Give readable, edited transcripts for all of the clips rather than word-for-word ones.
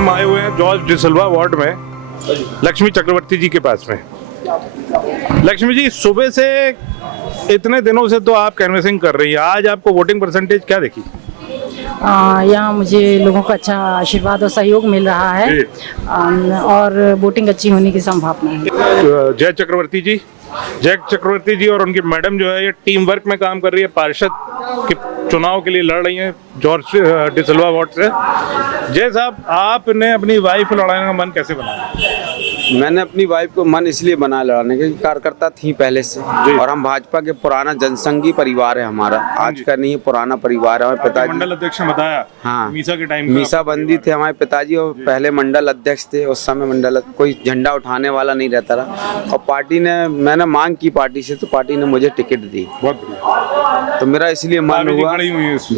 हम आए हुए हैं जॉर्ज डिसल्वा वार्ड में लक्ष्मी चक्रवर्ती जी के पास में। लक्ष्मी जी, सुबह से इतने दिनों से तो आप कैनवसिंग कर रही है, आज आपको वोटिंग परसेंटेज क्या देखी? यहाँ मुझे लोगों का अच्छा आशीर्वाद और सहयोग मिल रहा है और वोटिंग अच्छी होने की संभावना है। जय चक्रवर्ती जी और उनकी मैडम जो है ये टीम वर्क में काम कर रही है, पार्षद के चुनाव के लिए लड़ रही हैं जॉर्ज डिसल्वा वार्ड से। जय साहब, आपने अपनी वाइफ को लड़ाने का मन कैसे बनाया? मैंने अपनी वाइफ को मन इसलिए बनाया लड़ाने का, कार्यकर्ता थी पहले से और हम भाजपा के पुराना जनसंघी परिवार है हमारा, आज का नहीं पुराना परिवार है। हमारे पिताजी मंडल अध्यक्ष ने बताया, हाँ, मीसा के टाइम मीसा बंदी थे हमारे पिताजी और पहले मंडल अध्यक्ष थे। उस समय मंडल कोई झंडा उठाने वाला नहीं रहता रहा और पार्टी ने, मैंने मांग की पार्टी से तो पार्टी ने मुझे टिकट दी। बहुत बढ़िया। तो मेरा इसलिए मन हुआ जी उस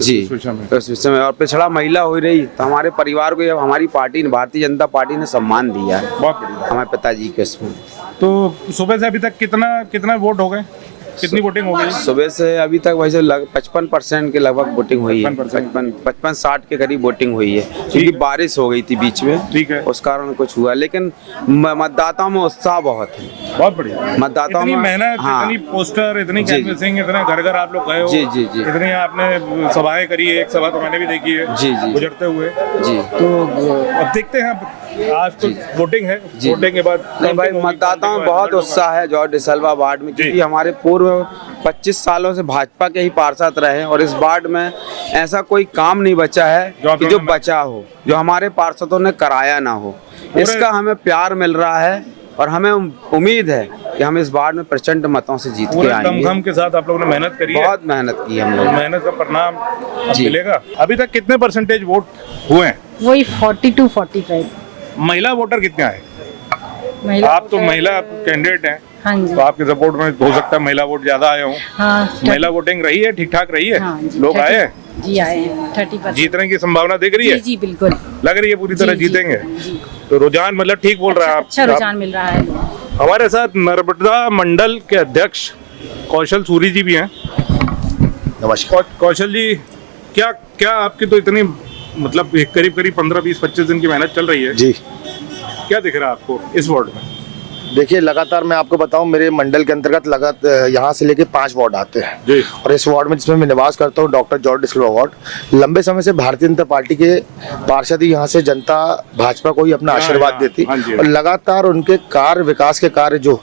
विषय में, और पिछड़ा महिला हो रही तो हमारे परिवार को हमारी पार्टी ने, भारतीय जनता पार्टी ने सम्मान दिया है। बहुत बढ़िया। हमारे पिताजी के इसमें। तो सुबह से अभी तक कितना वोट हो गए, कितनी वोटिंग हो गई? सुबह से अभी तक वैसे 55% के लगभग वोटिंग हुई है, 55-60 के करीब वोटिंग हुई है, क्योंकि बारिश हो गई थी बीच में, ठीक है, उस कारण कुछ हुआ, लेकिन मतदाताओं में उत्साह बहुत है। बहुत बढ़िया। मतदाताओं में मेहनत, हाँ, इतनी पोस्टर, इतनी कैनवसिंग, इतने घर घर आप लोग गए हो, जी जी जी, इतनी आपने सभाएं करी है, एक सभा तो मैंने भी देखी है जी जी गुजरते हुए जी। तो अब देखते हैं, आज तो वोटिंग है, वोटिंग के बाद नहीं भाई, मतदाताओं में बहुत उत्साह है जॉर्ज डिसल्वा वार्ड में, क्योंकि हमारे पूर्व 25 सालों से भाजपा के ही पार्षद रहे और इस वार्ड में ऐसा कोई काम नहीं बचा है कि जो बचा हो, जो हमारे पार्षदों ने कराया ना हो। इसका हमें प्यार मिल रहा है और हमें उम्मीद है कि हम इस वार्ड में प्रचंड मतों से जीत के आएंगे। दमखम के साथ आप लोगों ने मेहनत करी है, बहुत मेहनत की हम लोग, मेहनत का परिणाम मिलेगा। अभी तक कितने परसेंटेज वोट हुए हैं? वही 40-45। महिला वोटर कितने आए? आप तो महिला कैंडिडेट हैं, हाँ जी, तो आपके सपोर्ट में हो सकता है महिला वोट ज्यादा आए हों। हाँ, महिला वोटिंग रही है, ठीक ठाक रही है, हाँ जी, लोग आए हैं जी, आए हैं 30%। जीतने की संभावना दिख रही है? जी बिल्कुल, लग रही है पूरी तरह जी, जीतेंगे जी। तो रुझान मतलब ठीक बोल रहा है आप? अच्छा रुझान मिल रहा है। हमारे साथ नर्मदा मंडल के अध्यक्ष कौशल सूरी जी भी हैं। नमस्कार कौशल जी, क्या आपकी तो इतनी मतलब करीब 15-20-25 दिन की मेहनत चल रही है जी, क्या दिख रहा है आपको इस वार्ड में? देखिए लगातार मैं आपको बताऊं, मेरे मंडल के अंतर्गत लगातार यहाँ से लेके 5 वार्ड आते हैं जी। और इस वार्ड में जिसमें मैं निवास करता हूँ डॉक्टर जॉर्ज डिसल्वा वार्ड, लंबे समय से भारतीय जनता पार्टी के पार्षद ही यहाँ से जनता भाजपा को ही अपना आशीर्वाद देती और लगातार उनके कार्य, विकास के कार्य जो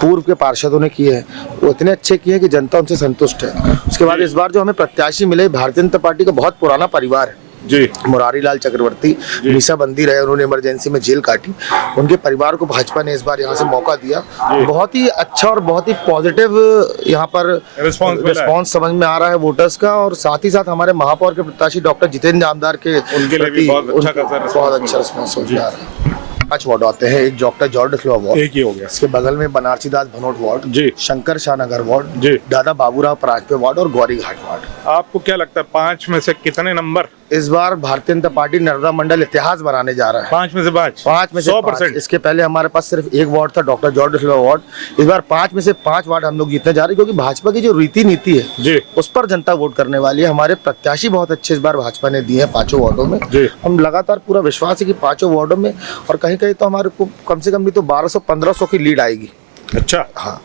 पूर्व के पार्षदों ने किए हैं वो इतने अच्छे किए हैं कि जनता उनसे संतुष्ट है। उसके बाद इस बार जो हमें प्रत्याशी मिले, भारतीय जनता पार्टी का बहुत पुराना परिवार है जी, मुरारी लाल चक्रवर्ती, मीसा बंदी रहे, उन्होंने इमरजेंसी में जेल काटी, उनके परिवार को भाजपा ने इस बार यहाँ से मौका दिया। बहुत ही अच्छा और बहुत ही पॉजिटिव यहाँ पर रिस्पॉन्स समझ में आ रहा है वोटर्स का, और साथ ही साथ हमारे महापौर के प्रत्याशी डॉक्टर जितेंद्र जामदार के उनके लिए भी बहुत अच्छा रिस्पॉन्स हो रहा है। 5 वार्ड आते हैं, एक डॉक्टर जॉर्ज डिसल्वा वार्ड, एक ही हो गया, इसके बगल में बनारसी दास भनोट वार्ड जी, शंकर शाह नगर वार्ड जी, दादा बाबूराव पराजपे वार्ड और गौरी घाट वार्ड। आपको क्या लगता है 5 में से कितने नंबर इस बार भारतीय जनता पार्टी नर्मदा मंडल इतिहास बनाने जा रहा है? 5 में से 5 में से 100%। इसके पहले हमारे पास सिर्फ एक वार्ड था डॉक्टर जॉर्ज डिसल्वा वार्ड, इस बार 5 में से 5 वार्ड हम लोग जीतने जा रहे हैं, क्योंकि भाजपा की जो रीति नीति है जी, उस पर जनता वोट करने वाली है। हमारे प्रत्याशी बहुत अच्छे इस बार भाजपा ने दिए हैं 5 वार्डों में। हम लगातार पूरा विश्वास है कि 5 वार्डों में, और कहीं कहीं तो हमारे को कम से कम नहीं तो 1200-1500 की लीड आएगी। अच्छा, हाँ,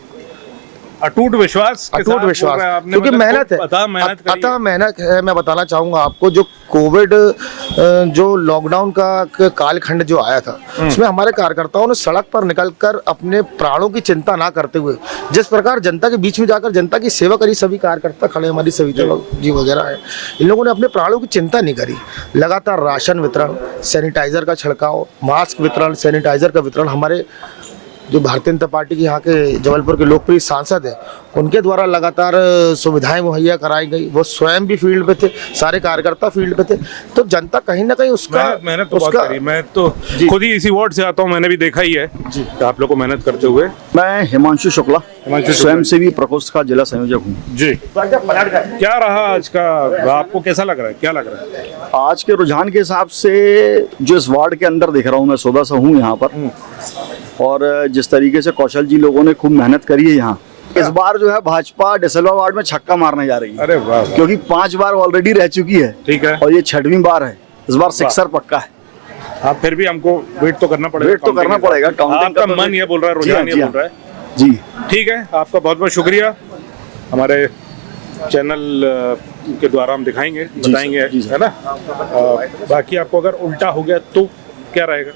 अटूट विश्वास, क्योंकि मेहनत है, अतः मेहनत है। मैं बताना चाहूंगा आपको, जो कोविड जो लॉकडाउन का कालखंड जो आया था, उसमें हमारे कार्यकर्ताओं ने सड़क पर निकलकर अपने प्राणों की चिंता ना करते हुए जिस प्रकार जनता के बीच में जाकर जनता की सेवा करी, सभी कार्यकर्ता खड़े, हमारी सविता जी वगैरह है, इन लोगों ने अपने प्राणों की चिंता नहीं करी। लगातार राशन वितरण, सैनिटाइजर का छिड़काव, मास्क वितरण, सैनिटाइजर का वितरण, हमारे जो भारतीय जनता पार्टी के यहाँ के जबलपुर के लोकप्रिय सांसद है उनके द्वारा लगातार सुविधाएं मुहैया कराई गई। वो स्वयं भी फील्ड पे थे, सारे कार्यकर्ता फील्ड पे थे, तो जनता कहीं ना कहीं उसका मेहनत तो बहुत करी। मैं तो खुद ही इसी वार्ड से आता हूँ, मैंने भी देखा ही है जी आप लोग को मेहनत करते हुए। मैं हिमांशु शुक्ला, स्वयंसेवी प्रकोष्ठ का जिला संयोजक हूँ जी। क्या रहा आज का, आपको कैसा लग रहा है, क्या लग रहा है? आज के रुझान के हिसाब से जो इस वार्ड के अंदर दिख रहा हूँ, मैं सुबह से हूँ यहाँ पर, और जिस तरीके से कौशल जी लोगों ने खूब मेहनत करी है यहाँ, इस बार जो है भाजपा डिसल्वा वार्ड में छक्का मारने जा रही है। अरे वाह, क्योंकि 5 बार ऑलरेडी रह चुकी है, ठीक है, और ये 6वीं बार है, इस बार सिक्सर पक्का है। आप फिर भी हमको वेट तो करना पड़ेगा। वेट तो करना पड़ेगा, काउंटिंग आपका का तो मन ये बोल रहा है, रुझान ये बोल रहा है। जी ठीक है, आपका बहुत बहुत शुक्रिया। हमारे चैनल के द्वारा हम दिखाएंगे, बताएंगे, जी सर। है ना। बाकी आपको अगर उल्टा हो गया तो क्या रहेगा?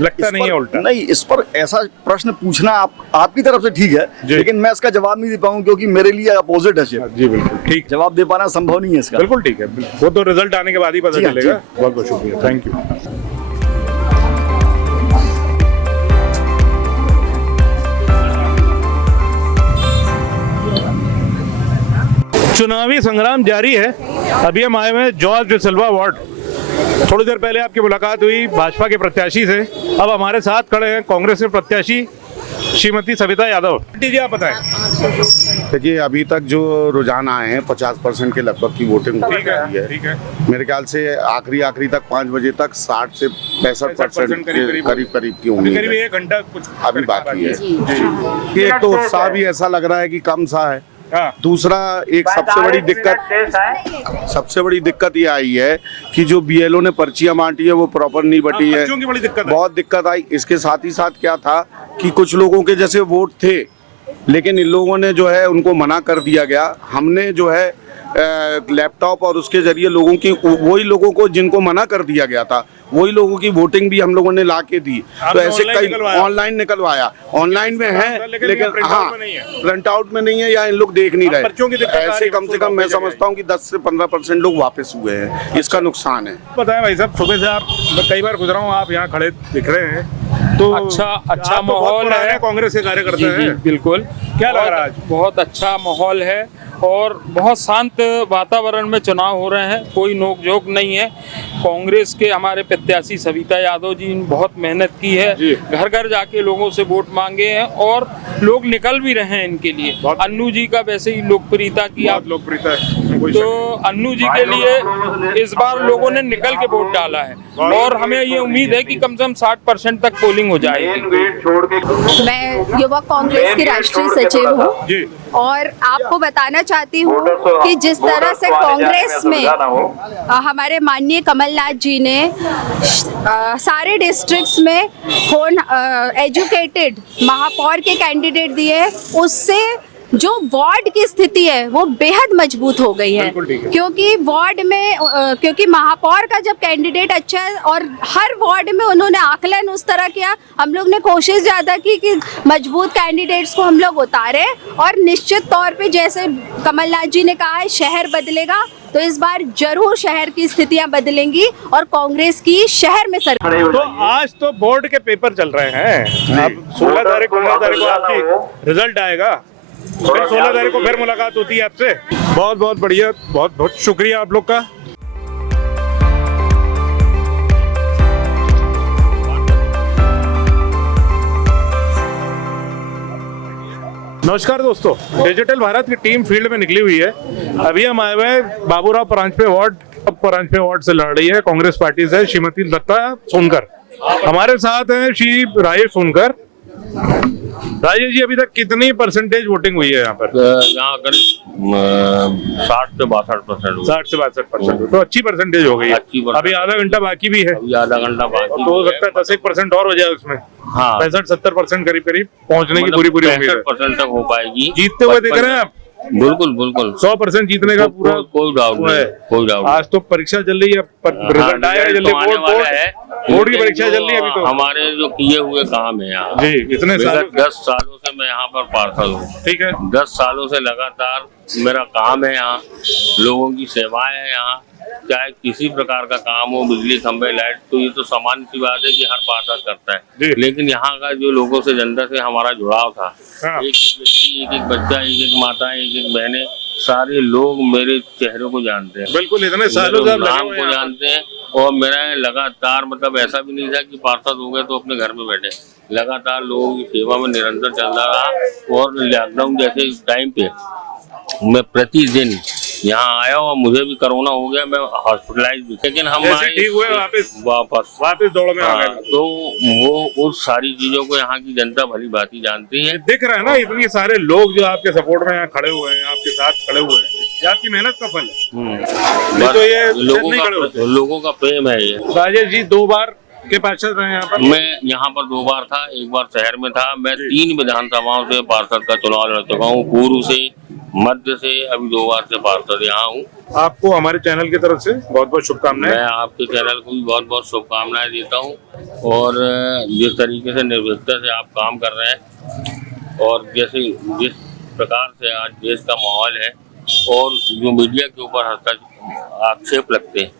लगता नहीं है उल्टा। नहीं, इस पर ऐसा प्रश्न पूछना आपकी तरफ से ठीक है, लेकिन मैं इसका जवाब नहीं दे पाऊंगा क्योंकि मेरे लिए अपोजिट है शिव। जी बिल्कुल ठीक, जवाब दे पाना संभव नहीं है इसका। बिल्कुल ठीक है, वो तो रिजल्ट आने के बाद ही पता जी हाँ, चलेगा। जी। बहुत बहुत शुक्रिया, थैंक यू। चुनावी संग्राम जारी है। अभी हम आए हुए हैं जॉर्ज डिसल्वा वार्ड। थोड़ी देर पहले आपकी मुलाकात हुई भाजपा के प्रत्याशी से, अब हमारे साथ खड़े हैं कांग्रेस के प्रत्याशी श्रीमती सविता यादव जी। आप बताएं। देखिए, अभी तक जो रुझान आए हैं 50% के लगभग की वोटिंग हो ठीक रही है, ठीक है। मेरे ख्याल से आखिरी तक 5 बजे तक 60 से 65% करीब करीब की उम्मीद करीब है। 1 घंटा कुछ अभी बाकी है। जी, एक तो उत्साह भी ऐसा लग रहा है कि कम सा है। हाँ। दूसरा, एक सबसे बड़ी दिक्कत ये आई है कि जो बीएलओ ने पर्चियां बांटी है वो प्रॉपर नहीं बटी है। बच्चों की बड़ी दिक्कत है। बहुत दिक्कत आई। इसके साथ ही साथ क्या था कि कुछ लोगों के जैसे वोट थे, लेकिन इन लोगों ने जो है उनको मना कर दिया गया। हमने जो है लैपटॉप और उसके जरिए लोगों की, वही लोगों को जिनको मना कर दिया गया था, वही लोगों की वोटिंग भी हम लोगों ने ला के दी। तो ऐसे कई ऑनलाइन निकलवाया, ऑनलाइन में है लेकिन हाँ प्रिंट आउट में नहीं है या इन लोग देख नहीं रहे। ऐसे कम से कम मैं समझता हूँ कि 10 से 15% लोग वापस हुए हैं। इसका नुकसान है। पता है भाई साहब, सुबह से मैं कई बार गुजरा हूँ, आप यहाँ खड़े दिख रहे हैं तो अच्छा माहौल है। कांग्रेस के कार्यकर्ता हैं। बिल्कुल, क्या लग रहा है आज? बहुत अच्छा माहौल है और बहुत शांत वातावरण में चुनाव हो रहे हैं, कोई नोकझोंक नहीं है। कांग्रेस के हमारे प्रत्याशी सविता यादव जी ने बहुत मेहनत की है, घर घर जाके लोगों से वोट मांगे हैं और लोग निकल भी रहे हैं इनके लिए। अन्नू जी का वैसे ही लोकप्रियता की, आप लोकप्रियता है तो अन्नू जी के लिए इस बार लोगों ने निकल के वोट डाला है और हमें ये उम्मीद है कि कम से कम 60% तक पोलिंग हो जाएगी। मैं युवा कांग्रेस की राष्ट्रीय सचिव हूँ और आपको बताना चाहती हूँ कि जिस तरह से कांग्रेस में हमारे माननीय कमलनाथ जी ने सारे डिस्ट्रिक्ट्स में एजुकेटेड महापौर के कैंडिडेट दिए, उससे जो वार्ड की स्थिति है वो बेहद मजबूत हो गई है। क्योंकि वार्ड में क्योंकि महापौर का जब कैंडिडेट अच्छा है और हर वार्ड में उन्होंने आकलन उस तरह किया, हम लोग ने कोशिश ज़्यादा की कि मजबूत कैंडिडेट्स को हम लोग उतारें और निश्चित तौर पे जैसे कमलनाथ जी ने कहा है शहर बदलेगा, तो इस बार जरूर शहर की स्थितियां बदलेंगी और कांग्रेस की शहर में सरकार। तो आज तो बोर्ड के पेपर चल रहे हैं, अब 16 तारीख 15 तारीख को आपकी रिजल्ट आएगा, फिर 16 तारीख को फिर मुलाकात होती है आपसे। बहुत बहुत बढ़िया, बहुत बहुत शुक्रिया आप लोग का। नमस्कार दोस्तों, डिजिटल भारत की टीम फील्ड में निकली हुई है। अभी हम आए हुए हैं बाबूराव परांजपे वार्ड से लड़ रही है कांग्रेस पार्टी से श्रीमती लता सोनकर। हमारे साथ हैं श्री राजेश सोनकर। राजेश जी, अभी तक कितनी परसेंटेज वोटिंग हुई है यहाँ पर? यहाँ करीब 60 से 62%। 60 से 62%, तो अच्छी परसेंटेज हो गई है। अभी आधा घंटा बाकी भी है, आधा घंटा बाकी, तो हो सकता है 10-1% और हो जाए उसमें। हाँ, 65-70% करीब पहुँचने की पूरी उम्मीद है। 65% तक हो पाएगी। जीतते हुए दिख रहे हैं आप? बिल्कुल बिल्कुल 100% जीतने का पूरा कोई डाउट नहीं, कोई डाउट। आज तो परीक्षा चल रही है, रिजल्ट आया है जल्दी, बोर्ड की परीक्षा चल रही है अभी तो। हमारे जो किए हुए काम है यहाँ जी, इतने 10 सालों से मैं यहाँ पर पार्षद हूँ। ठीक है, 10 सालों से लगातार मेरा काम है यहाँ, लोगों की सेवाएं है यहाँ, चाहे किसी प्रकार का काम हो, बिजली खंभे, लाइट, तो ये तो सामान्य सी बात है कि हर पार्षद करता है। लेकिन यहाँ का जो लोगों से, जनता से हमारा जुड़ाव था, एक एक व्यक्ति, एक एक बच्चा, एक एक माता, एक एक बहने, सारे लोग मेरे चेहरे को जानते हैं। बिल्कुल, इतने सालों से नाम को जानते हैं। और मेरा लगातार, मतलब ऐसा भी नहीं था कि पार्षद हो गए तो अपने घर में बैठे, लगातार लोगों की सेवा में निरंतर चलता रहा। और लॉकडाउन जैसे टाइम पे मैं प्रतिदिन यहाँ आया और मुझे भी कोरोना हो गया, मैं हॉस्पिटलाइज भी, लेकिन हम ठीक हुए, वापस दौड़ में आ गए। तो वो उस सारी चीजों को यहाँ की जनता भली भांति जानती है। दिख रहा है ना, इतने सारे लोग जो आपके सपोर्ट में यहाँ खड़े हुए हैं, आपके साथ खड़े हुए हैं, ये आपकी मेहनत का फल है। नहीं तो ये नहीं खड़े होते। लोगों का प्रेम है ये। राजेश जी 2 बार के पार्षद रहे यहाँ पर। मैं यहाँ पर 2 बार था, एक बार शहर में था। मैं 3 विधानसभाओं से पार्षद का चुनाव लड़ चुका हूँ, पूर्व से, मध्य से, अभी 2 बार से पार्षद यहाँ हूँ। आपको हमारे चैनल की तरफ से बहुत बहुत शुभकामनाएं। मैं आपके चैनल को भी बहुत बहुत शुभकामनाएं देता हूँ। और जिस तरीके से निर्भीकता से आप काम कर रहे हैं और जिस प्रकार से आज देश का माहौल है और जो मीडिया के ऊपर आक्षेप लगते हैं,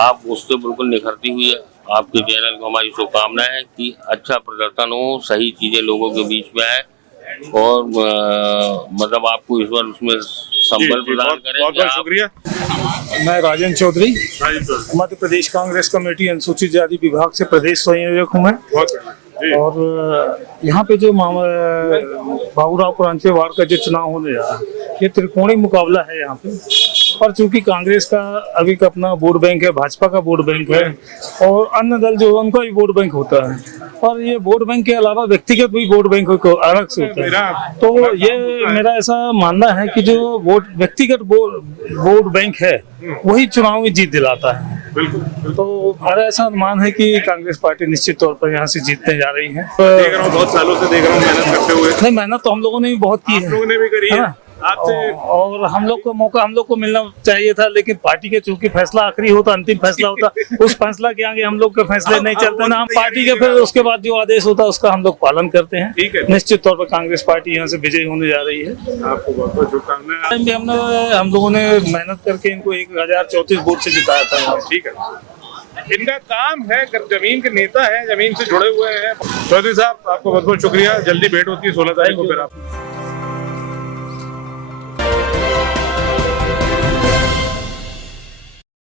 आप उससे बिल्कुल निखरती हुई है। आपके चैनल को हमारी शुभकामनाएं है कि अच्छा प्रदर्शन हो, सही चीजें लोगों के बीच में आए और मतलब आपको इस बार उसमें संबल प्रदान करें। बहुत बहुत शुक्रिया। मैं राजेंद्र चौधरी, मध्य प्रदेश कांग्रेस कमेटी अनुसूचित जाति विभाग से प्रदेश संयोजक हूँ मैं। और यहाँ पे जो बाबूराव पुरांचे वार्ड का जो चुनाव होने जा रहा है, ये त्रिकोणीय मुकाबला है यहाँ पे। और चूंकि कांग्रेस का अभी का अपना वोट बैंक है, भाजपा का वोट बैंक है और अन्य दल जो उनका भी वोट बैंक होता है, और ये वोट बैंक के अलावा व्यक्तिगत भी वोट बैंक अलग से होता है। तो ये मेरा ऐसा मानना है कि जो व्यक्तिगत वोट बैंक है वही चुनाव में जीत दिलाता है। तो मेरा ऐसा अनुमान है कि कांग्रेस पार्टी निश्चित तौर पर यहाँ से जीतने जा रही है। देख रहा हूँ, बहुत सालों से देख रहा हूँ मेहनत करते हुए। नहीं, मेहनत तो हम लोगों ने भी बहुत की है, लोगों ने भी करी है आपसे। और हम लोग को मौका हम लोग को मिलना चाहिए था, लेकिन पार्टी के चूंकि फैसला आखिरी होता, अंतिम फैसला होता, उस फैसला के आगे हम लोग के फैसले नहीं चलते ना। हम पार्टी के फिर उसके बाद जो आदेश होता है उसका हम लोग पालन करते हैं। निश्चित तौर पर कांग्रेस पार्टी यहाँ से विजयी होने जा रही है। आपको बहुत बहुत शुभकामनाएं। हम लोगों ने मेहनत करके इनको 1034 वोट से जिताया था। ठीक है, इनका काम है, जमीन के नेता है, जमीन से जुड़े हुए हैं। चौधरी साहब, आपको बहुत बहुत शुक्रिया। जल्दी भेंट होती है 16 तारीख को फिर आप